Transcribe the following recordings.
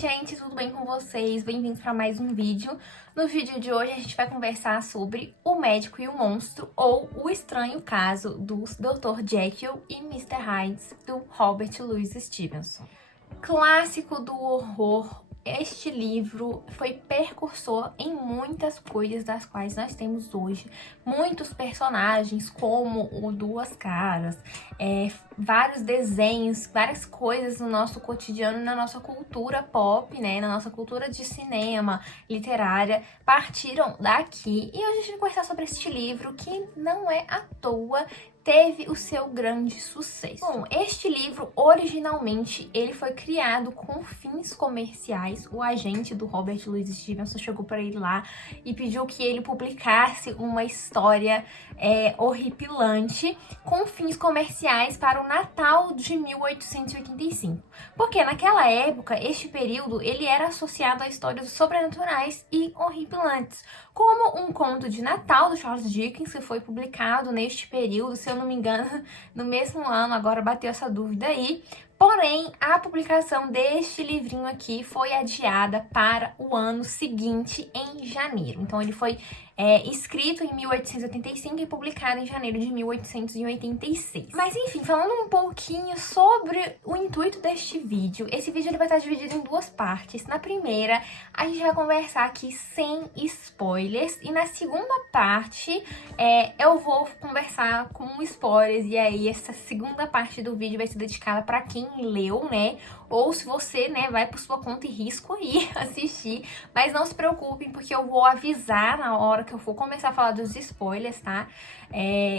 gente, tudo bem com vocês? Bem-vindos para mais um vídeo. No vídeo de hoje a gente vai conversar sobre O Médico e o Monstro, ou O Estranho Caso do Dr. Jekyll e Mr. Hyde, do Robert Louis Stevenson. Clássico do horror, este livro foi precursor em muitas coisas das quais nós temos hoje. Muitos personagens, como o Duas Caras, vários desenhos, várias coisas no nosso cotidiano, na nossa cultura pop, né, na nossa cultura de cinema, literária, partiram daqui. E hoje a gente vai conversar sobre este livro que não é à toa teve o seu grande sucesso. Bom, este livro, originalmente, ele foi criado com fins comerciais. O agente do Robert Louis Stevenson chegou para ele lá e pediu que ele publicasse uma história horripilante com fins comerciais para o Natal de 1885. Porque naquela época, este período, ele era associado a histórias sobrenaturais e horripilantes, como um conto de Natal do Charles Dickens, que foi publicado neste período, se eu não me engano, no mesmo ano, agora bateu essa dúvida aí. Porém, a publicação deste livrinho aqui foi adiada para o ano seguinte, em janeiro. Então, ele foi escrito em 1885 e publicado em janeiro de 1886. Mas, enfim, falando um pouquinho sobre o intuito deste vídeo, esse vídeo ele vai estar dividido em duas partes. Na primeira, a gente vai conversar aqui sem spoilers, e na segunda parte, eu vou conversar com spoilers, e aí essa segunda parte do vídeo vai ser dedicada para quem leu, né? Ou se você, né, vai por sua conta e risco aí assistir. Mas não se preocupem, porque eu vou avisar na hora que eu for começar a falar dos spoilers, tá?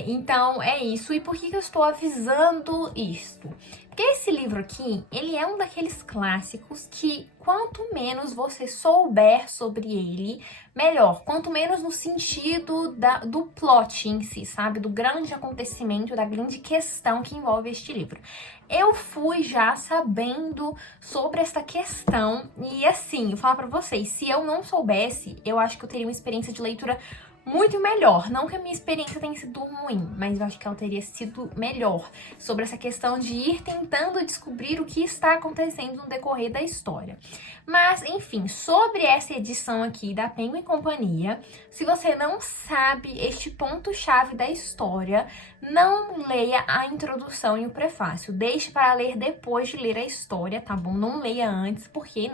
Então, é isso. E por que eu estou avisando isto? Porque esse livro aqui, ele é um daqueles clássicos que quanto menos você souber sobre ele, melhor. Quanto menos no sentido do plot em si, sabe? Do grande acontecimento, da grande questão que envolve este livro. Eu fui já sabendo sobre essa questão e assim, eu falo pra vocês, se eu não soubesse, eu acho que eu teria uma experiência de leitura muito melhor. Não que a minha experiência tenha sido ruim, mas eu acho que ela teria sido melhor sobre essa questão de ir tentando descobrir o que está acontecendo no decorrer da história. Mas, enfim, sobre essa edição aqui da Penguin e Companhia, se você não sabe este ponto-chave da história, não leia a introdução e o prefácio. Deixe para ler depois de ler a história, tá bom? Não leia antes, porque,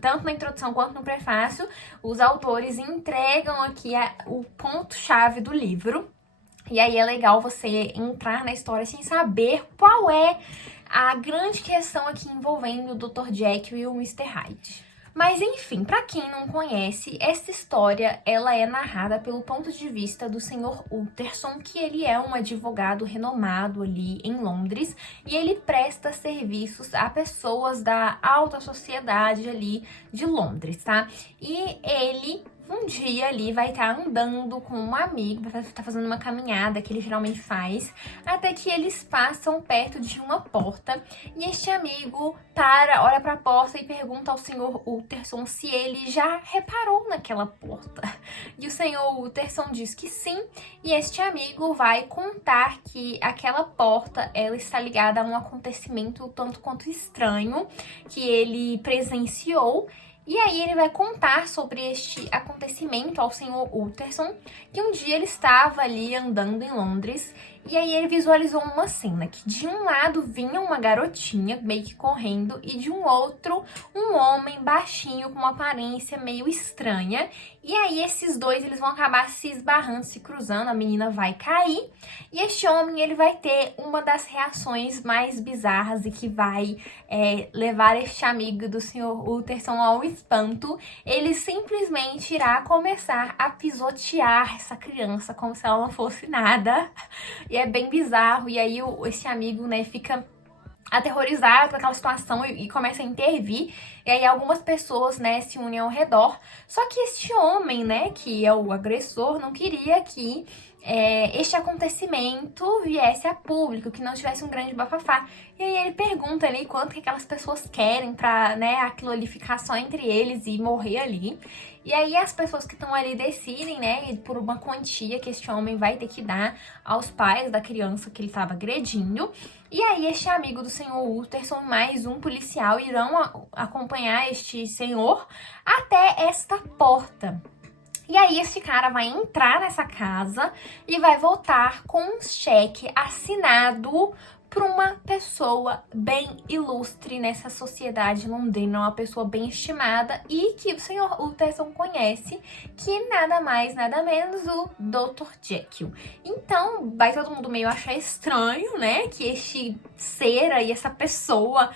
tanto na introdução quanto no prefácio, os autores entregam aqui o ponto-chave do livro. E aí é legal você entrar na história sem saber qual é a grande questão aqui envolvendo o Dr. Jekyll e o Mr. Hyde. Mas enfim, para quem não conhece, essa história ela é narrada pelo ponto de vista do Sr. Utterson, que ele é um advogado renomado ali em Londres, e ele presta serviços a pessoas da alta sociedade ali de Londres, tá? E ele um dia ali vai estar andando com um amigo, vai estar fazendo uma caminhada que ele geralmente faz, até que eles passam perto de uma porta e este amigo olha para a porta e pergunta ao Sr. Utterson se ele já reparou naquela porta. E o Sr. Utterson diz que sim, e este amigo vai contar que aquela porta ela está ligada a um acontecimento tanto quanto estranho que ele presenciou. E aí ele vai contar sobre este acontecimento ao Sr. Utterson, que um dia ele estava ali andando em Londres, e aí ele visualizou uma cena que de um lado vinha uma garotinha meio que correndo, e de um outro um homem baixinho com uma aparência meio estranha. E aí esses dois eles vão acabar se esbarrando, se cruzando, a menina vai cair, e este homem ele vai ter uma das reações mais bizarras e que vai levar este amigo do Sr. Utterson ao espanto. Ele simplesmente irá começar a pisotear essa criança como se ela não fosse nada. E é bem bizarro. E aí esse amigo, né, fica aterrorizado com aquela situação e começa a intervir. E aí algumas pessoas, né, se unem ao redor. Só que este homem, né, que é o agressor, não queria que este acontecimento viesse a público, que não tivesse um grande bafafá. E aí ele pergunta ali quanto que aquelas pessoas querem pra, né, aquilo ali ficar só entre eles e morrer ali. E aí as pessoas que estão ali decidem, né, por uma quantia que este homem vai ter que dar aos pais da criança que ele estava agredindo. E aí este amigo do senhor Utterson, mais um policial, irão acompanhar este senhor até esta porta. E aí esse cara vai entrar nessa casa e vai voltar com um cheque assinado por uma pessoa bem ilustre nessa sociedade londrina, uma pessoa bem estimada e que o senhor Utterson conhece, que nada mais, nada menos o Dr. Jekyll. Então, vai todo mundo meio achar estranho, né, que este ser aí, essa pessoa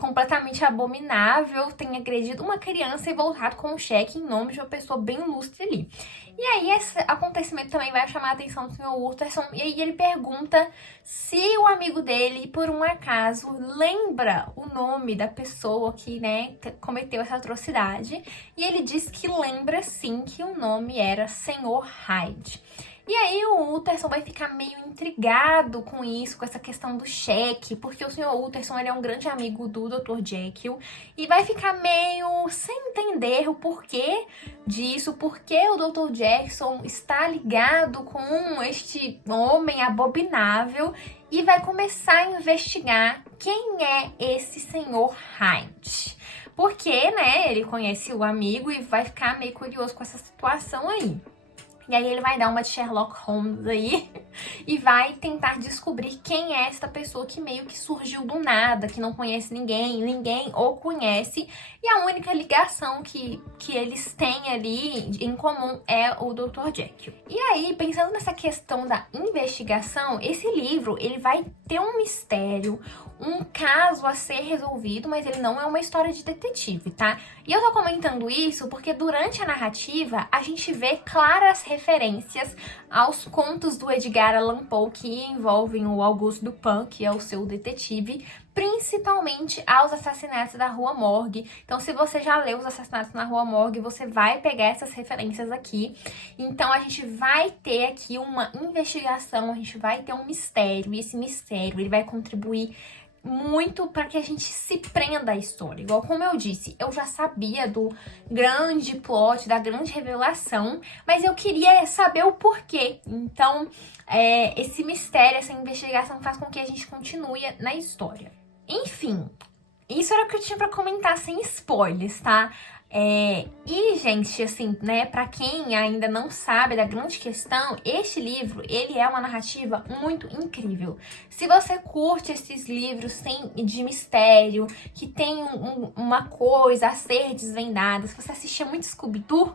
completamente abominável tenha agredido uma criança e voltado com um cheque em nome de uma pessoa bem ilustre ali. E aí esse acontecimento também vai chamar a atenção do Sr. Utterson, e aí ele pergunta se o amigo dele, por um acaso, lembra o nome da pessoa que, né, cometeu essa atrocidade. E ele diz que lembra sim, que o nome era Sr. Hyde. E aí o Utterson vai ficar meio intrigado com isso, com essa questão do cheque, porque o Sr. Utterson ele é um grande amigo do Dr. Jekyll e vai ficar meio sem entender o porquê disso, porque o Dr. Jackson está ligado com este homem abominável e vai começar a investigar quem é esse Sr. Hyde. Porque, né, ele conhece o amigo e vai ficar meio curioso com essa situação aí. E aí ele vai dar uma de Sherlock Holmes aí e vai tentar descobrir quem é esta pessoa que meio que surgiu do nada, que não conhece ninguém, ninguém o conhece. E a única ligação que eles têm ali em comum é o Dr. Jekyll. E aí, pensando nessa questão da investigação, esse livro ele vai ter um mistério, um caso a ser resolvido, mas ele não é uma história de detetive, tá? E eu tô comentando isso porque durante a narrativa a gente vê claras referências aos contos do Edgar Allan Poe que envolvem o Auguste Dupin, que é o seu detetive, principalmente aos assassinatos da Rua Morgue. Então, se você já leu os assassinatos na Rua Morgue, você vai pegar essas referências aqui. Então, a gente vai ter aqui uma investigação, a gente vai ter um mistério, e esse mistério ele vai contribuir muito para que a gente se prenda à história. Igual como eu disse, eu já sabia do grande plot, da grande revelação, mas eu queria saber o porquê. Então, esse mistério, essa investigação faz com que a gente continue na história. Enfim, isso era o que eu tinha pra comentar sem spoilers, tá? E, gente, assim, né, pra quem ainda não sabe da grande questão, este livro, ele é uma narrativa muito incrível. Se você curte esses livros de mistério, que tem uma coisa a ser desvendada, se você assistia muito Scooby-Doo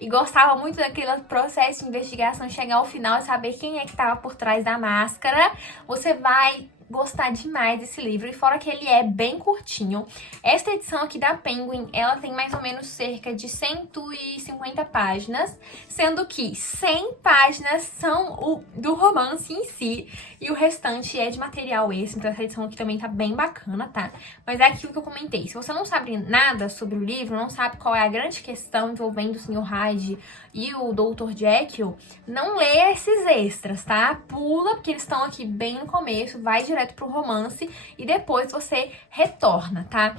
e gostava muito daquele processo de investigação, chegar ao final e saber quem é que estava por trás da máscara, você vai gostar demais desse livro, e fora que ele é bem curtinho. Esta edição aqui da Penguin, ela tem mais ou menos cerca de 150 páginas, sendo que 100 páginas são do romance em si, e o restante é de material extra, então essa edição aqui também tá bem bacana, tá? Mas é aquilo que eu comentei, se você não sabe nada sobre o livro, não sabe qual é a grande questão envolvendo o Sr. Hyde e o Dr. Jekyll, não lê esses extras, tá? Pula, porque eles estão aqui bem no começo, vai direto pro romance e depois você retorna, tá?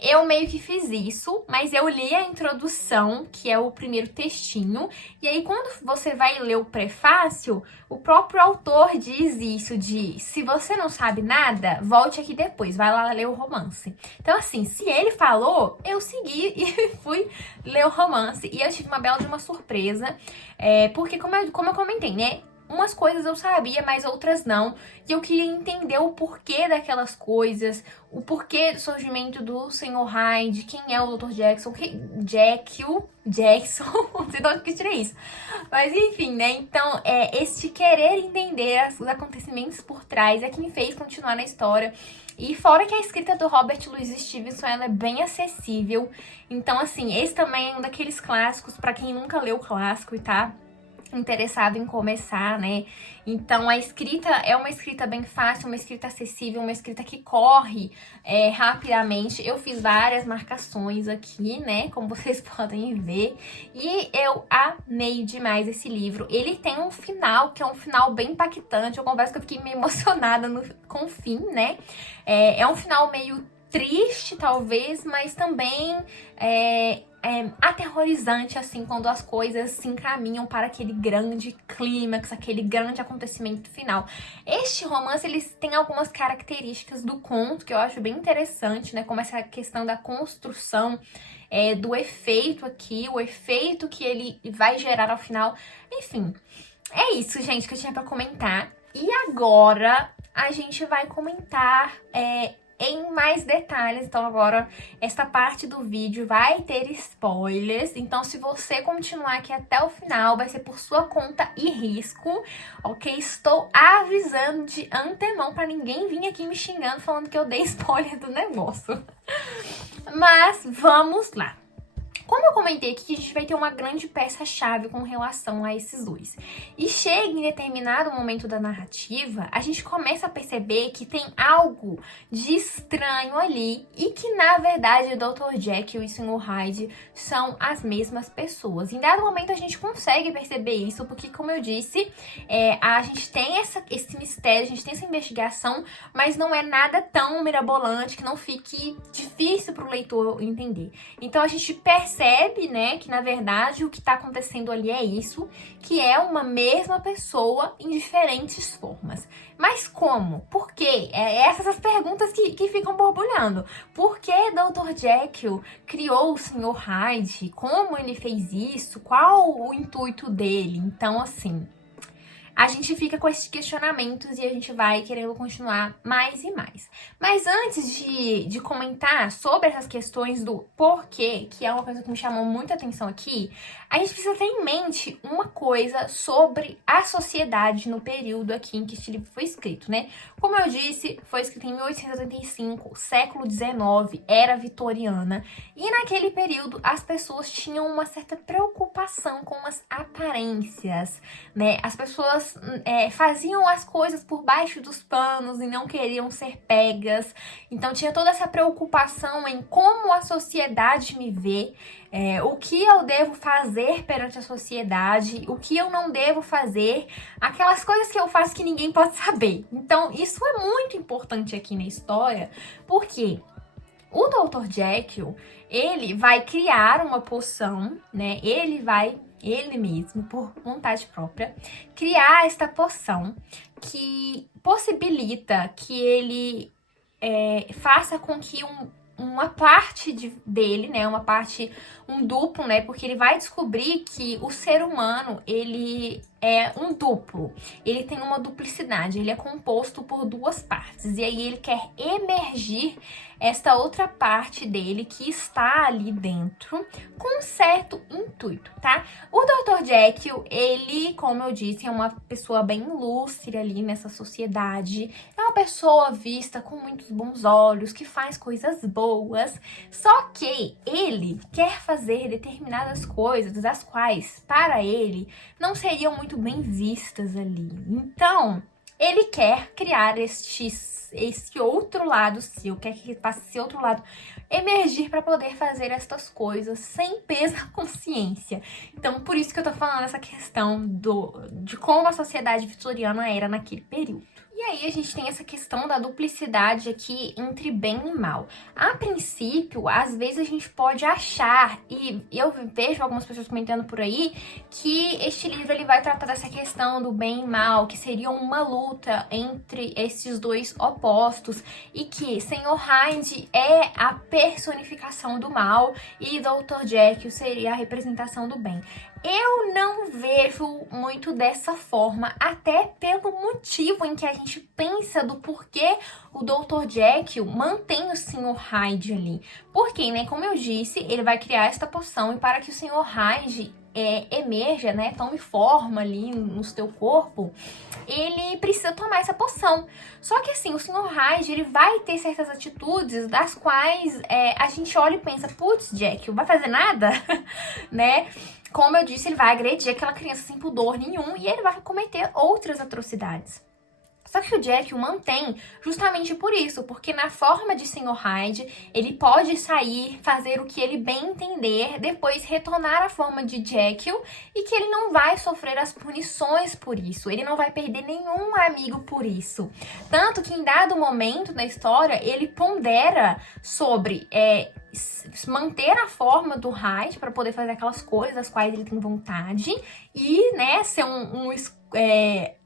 Eu meio que fiz isso, mas eu li a introdução, que é o primeiro textinho, e aí quando você vai ler o prefácio, o próprio autor diz isso, se você não sabe nada, volte aqui depois, vai lá ler o romance. Então assim, se ele falou, eu segui e fui ler o romance, e eu tive uma bela de uma surpresa, porque como eu comentei, né? Umas coisas eu sabia, mas outras não. E eu queria entender o porquê daquelas coisas, o porquê do surgimento do Sr. Hyde, quem é o Dr. Jackson, Jekyll, Jackson, não sei de onde que tirei isso. Mas enfim, né? Então, esse querer entender os acontecimentos por trás é que me fez continuar na história. E fora que a escrita do Robert Louis Stevenson, ela é bem acessível. Então, assim, esse também é um daqueles clássicos, pra quem nunca leu o clássico, tá? interessado em começar, né? Então a escrita é uma escrita bem fácil, uma escrita acessível, uma escrita que corre rapidamente. Eu fiz várias marcações aqui, né? Como vocês podem ver. E eu amei demais esse livro. Ele tem um final, que é um final bem impactante. Eu confesso que eu fiquei meio emocionada com o fim, né? É um final meio triste, talvez, mas também aterrorizante, assim, quando as coisas se encaminham para aquele grande clímax, aquele grande acontecimento final. Este romance, eles têm algumas características do conto que eu acho bem interessante, né? Como essa questão da construção, do efeito aqui, o efeito que ele vai gerar ao final. Enfim, é isso, gente, que eu tinha pra comentar. E agora a gente vai comentar em mais detalhes. Então agora esta parte do vídeo vai ter spoilers, então se você continuar aqui até o final vai ser por sua conta e risco, ok? Estou avisando de antemão pra ninguém vir aqui me xingando falando que eu dei spoiler do negócio. Mas vamos lá. Como eu comentei aqui, a gente vai ter uma grande peça-chave com relação a esses dois. E chega em determinado momento da narrativa, a gente começa a perceber que tem algo de estranho ali e que, na verdade, o Dr. Jekyll e o Sr. Hyde são as mesmas pessoas. Em dado momento, a gente consegue perceber isso, porque, como eu disse, a gente tem esse mistério, a gente tem essa investigação, mas não é nada tão mirabolante que não fique difícil para o leitor entender. Então, a gente percebe, né, que na verdade o que tá acontecendo ali é isso, que é uma mesma pessoa em diferentes formas. Mas como? Por quê? Essas as perguntas que ficam borbulhando. Por que Dr. Jekyll criou o Sr. Hyde? Como ele fez isso? Qual o intuito dele? Então, assim, a gente fica com esses questionamentos e a gente vai querendo continuar mais e mais. Mas antes de comentar sobre essas questões do porquê, que é uma coisa que me chamou muita atenção aqui, a gente precisa ter em mente uma coisa sobre a sociedade no período aqui em que este livro foi escrito, né? Como eu disse, foi escrito em 1885, século XIX, era vitoriana, e naquele período as pessoas tinham uma certa preocupação com as aparências, né? As pessoas faziam as coisas por baixo dos panos e não queriam ser pegas. Então tinha toda essa preocupação em como a sociedade me vê, o que eu devo fazer perante a sociedade, o que eu não devo fazer, aquelas coisas que eu faço que ninguém pode saber. Então isso é muito importante aqui na história, porque o Dr. Jekyll, ele vai criar uma poção, né? Ele mesmo, por vontade própria, criar esta poção que possibilita que ele faça com que uma parte dele, né, um duplo, né, porque ele vai descobrir que o ser humano, ele é um duplo, ele tem uma duplicidade, ele é composto por duas partes, e aí ele quer emergir esta outra parte dele que está ali dentro com um certo intuito, tá? O Dr. Jekyll, ele, como eu disse, é uma pessoa bem ilustre ali nessa sociedade, é uma pessoa vista com muitos bons olhos, que faz coisas boas, só que ele quer fazer determinadas coisas, das quais, para ele, não seriam muito bem vistas ali. Então, ele quer criar esse outro lado seu, quer que faça esse outro lado emergir para poder fazer estas coisas sem peso na consciência. Então, por isso que eu tô falando essa questão de como a sociedade vitoriana era naquele período. E aí a gente tem essa questão da duplicidade aqui entre bem e mal. A princípio, às vezes a gente pode achar, e eu vejo algumas pessoas comentando por aí, que este livro ele vai tratar dessa questão do bem e mal, que seria uma luta entre esses dois opostos, e que Sr. Hyde é a personificação do mal e Dr. Jekyll seria a representação do bem. Eu não vejo muito dessa forma, até pelo motivo em que a gente pensa do porquê o Dr. Jekyll mantém o Sr. Hyde ali. Porque, né, como eu disse, ele vai criar esta poção e para que o Sr. Hyde emerja, né, tome forma ali no seu corpo, ele precisa tomar essa poção. Só que assim, o Sr. Hyde, ele vai ter certas atitudes das quais a gente olha e pensa, putz, Jekyll, vai fazer nada? Né? como eu disse, ele vai agredir aquela criança sem pudor nenhum e ele vai cometer outras atrocidades. Só que o Jack o mantém justamente por isso, porque na forma de Sr. Hyde, ele pode sair, fazer o que ele bem entender, depois retornar à forma de Jekyll e que ele não vai sofrer as punições por isso, ele não vai perder nenhum amigo por isso. Tanto que em dado momento na história, ele pondera sobre manter a forma do Hyde para poder fazer aquelas coisas das quais ele tem vontade e, né, ser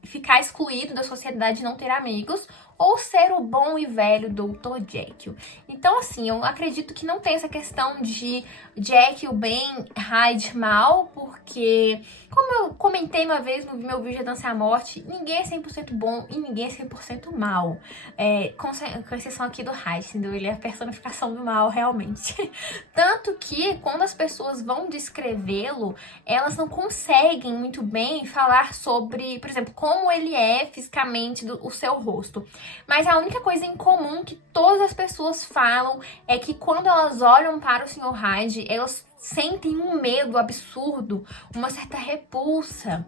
ficar excluído da sociedade e não ter amigos, ou ser o bom e velho Dr. Jekyll. Então, assim, eu acredito que não tem essa questão de Jekyll bem, Hyde mal, porque, como eu comentei uma vez no meu vídeo de Dança à Morte, ninguém é 100% bom e ninguém é 100% mal. Com exceção aqui do Hyde, entendeu? Ele é a personificação do mal, realmente. Tanto que, quando as pessoas vão descrevê-lo, elas não conseguem muito bem falar sobre, por exemplo, como ele é fisicamente, o seu rosto. Mas a única coisa em comum que todas as pessoas falam é que quando elas olham para o Sr. Hyde, elas sentem um medo absurdo, uma certa repulsa.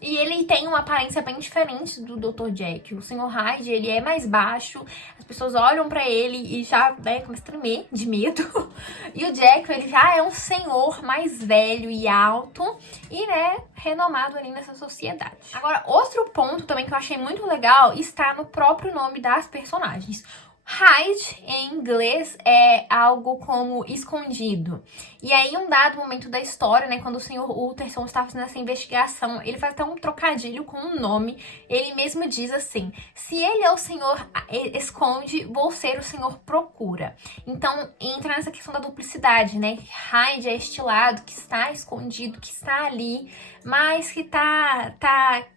E ele tem uma aparência bem diferente do Dr. Jekyll. O Sr. Hyde, ele é mais baixo, as pessoas olham pra ele e já, começam a tremer de medo. E o Jekyll, ele já é um senhor mais velho e alto e, renomado ali nessa sociedade. Agora, outro ponto também que eu achei muito legal está no próprio nome das personagens. Hide, em inglês, é algo como escondido. E aí, um dado momento da história, quando o Sr. Utterson está fazendo essa investigação, ele faz até um trocadilho com o nome. Ele mesmo diz assim: se ele é o Senhor esconde, vou ser o Senhor procura. Então, entra nessa questão da duplicidade, Hide é este lado que está escondido, que está ali, mas que tá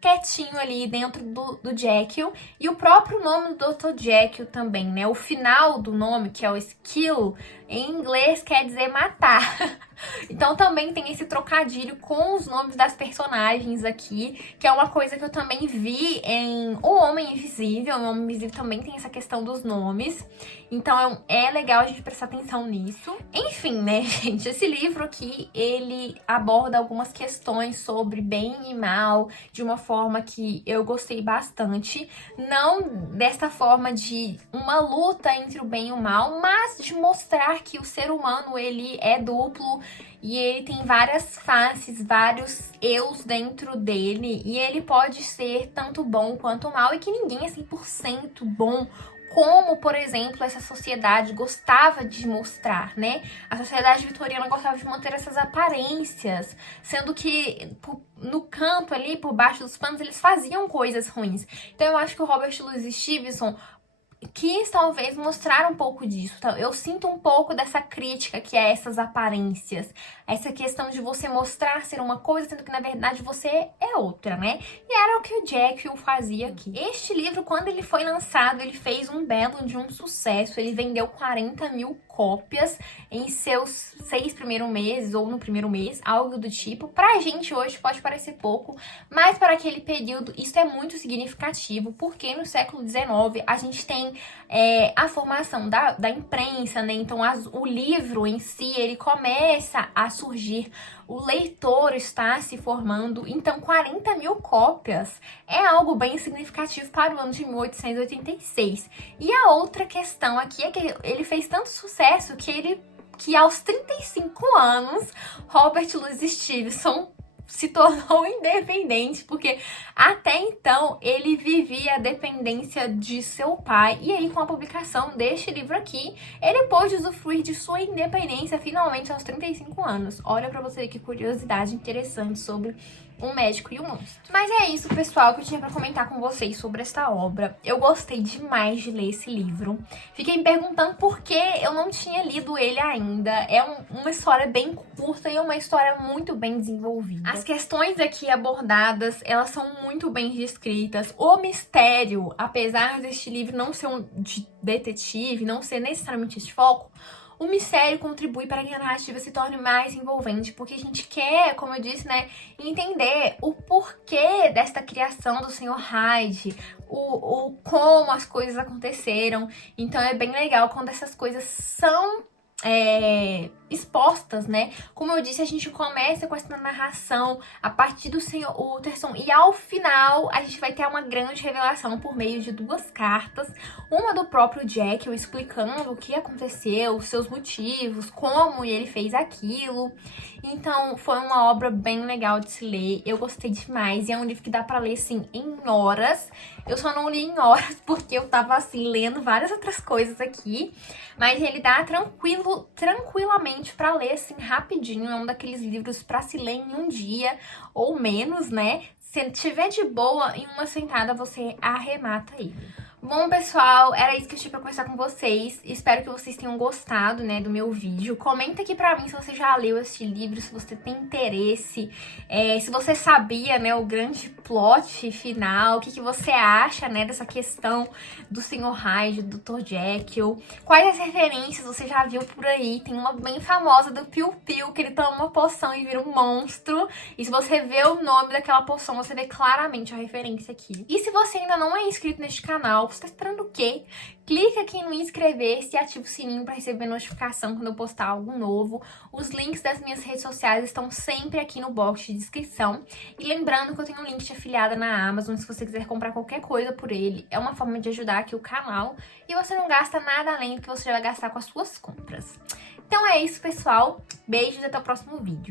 quietinho ali dentro do Jekyll. E o próprio nome do Dr. Jekyll também, o final do nome, que é o skill, em inglês quer dizer matar. Então também tem esse trocadilho com os nomes das personagens aqui, que é uma coisa que eu também vi em O Homem Invisível. O Homem Invisível também tem essa questão dos nomes. Então é legal a gente prestar atenção nisso. Enfim, gente, esse livro aqui, ele aborda algumas questões sobre bem e mal de uma forma que eu gostei bastante. Não dessa forma de uma luta entre o bem e o mal, mas de mostrar que o ser humano, ele é duplo e ele tem várias faces, vários eus dentro dele, e ele pode ser tanto bom quanto mal, e que ninguém é 100% bom, como, por exemplo, essa sociedade gostava de mostrar, A sociedade vitoriana gostava de manter essas aparências, sendo que no canto ali, por baixo dos panos, eles faziam coisas ruins. Então eu acho que o Robert Louis Stevenson quis talvez mostrar um pouco disso. Então, eu sinto um pouco dessa crítica que é essas aparências, essa questão de você mostrar ser uma coisa, sendo que na verdade você é outra, E era o que o Jekyll fazia aqui. Este livro, quando ele foi lançado, ele fez um belo de um sucesso. Ele vendeu 40 mil cópias em seus 6 primeiros meses, ou no primeiro mês, algo do tipo. Pra gente hoje pode parecer pouco, mas para aquele período isso é muito significativo, porque no século XIX a gente tem a formação da imprensa, Então o livro em si, ele começa a surgir, o leitor está se formando, então 40 mil cópias é algo bem significativo para o ano de 1886. E a outra questão aqui é que ele fez tanto sucesso que aos 35 anos, Robert Louis Stevenson se tornou independente, porque até então ele vivia a dependência de seu pai, e aí com a publicação deste livro aqui, ele pôde usufruir de sua independência finalmente aos 35 anos. Olha pra você que curiosidade interessante sobre O Médico e o Monstro. Mas é isso, pessoal, que eu tinha pra comentar com vocês sobre esta obra. Eu gostei demais de ler esse livro. Fiquei me perguntando por que eu não tinha lido ele ainda. É uma história bem curta e é uma história muito bem desenvolvida. As questões aqui abordadas, elas são muito bem descritas. O mistério, apesar deste livro não ser um de detetive, não ser necessariamente esse foco, o mistério contribui para que a narrativa se torne mais envolvente, porque a gente quer, como eu disse, entender o porquê desta criação do Sr. Hyde, como as coisas aconteceram. Então é bem legal quando essas coisas são expostas, né? Como eu disse, a gente começa com essa narração a partir do Sr. Utterson e ao final a gente vai ter uma grande revelação por meio de 2 cartas, uma do próprio Jekyll explicando o que aconteceu, os seus motivos, como ele fez aquilo. Então foi uma obra bem legal de se ler, eu gostei demais e é um livro que dá pra ler assim em horas. Eu só não li em horas porque eu tava assim lendo várias outras coisas aqui, mas ele dá tranquilamente pra ler assim rapidinho, é um daqueles livros pra se ler em um dia ou menos, né? Se tiver de boa, em uma sentada você arremata ele. Bom, pessoal, era isso que eu tinha pra conversar com vocês. Espero que vocês tenham gostado, né, do meu vídeo. Comenta aqui pra mim se você já leu esse livro, se você tem interesse, se você sabia, né, o grande plot final, o que você acha, né, dessa questão do Sr. Hyde, do Dr. Jekyll. Quais as referências você já viu por aí? Tem uma bem famosa do Piu Piu, que ele toma uma poção e vira um monstro. E se você vê o nome daquela poção, você vê claramente a referência aqui. E se você ainda não é inscrito neste canal, você tá esperando o quê? Clica aqui no inscrever-se e ativa o sininho para receber notificação quando eu postar algo novo. Os links das minhas redes sociais estão sempre aqui no box de descrição. E lembrando que eu tenho um link de afiliada na Amazon, se você quiser comprar qualquer coisa por ele. É uma forma de ajudar aqui o canal. E você não gasta nada além do que você já vai gastar com as suas compras. Então é isso, pessoal. Beijos e até o próximo vídeo.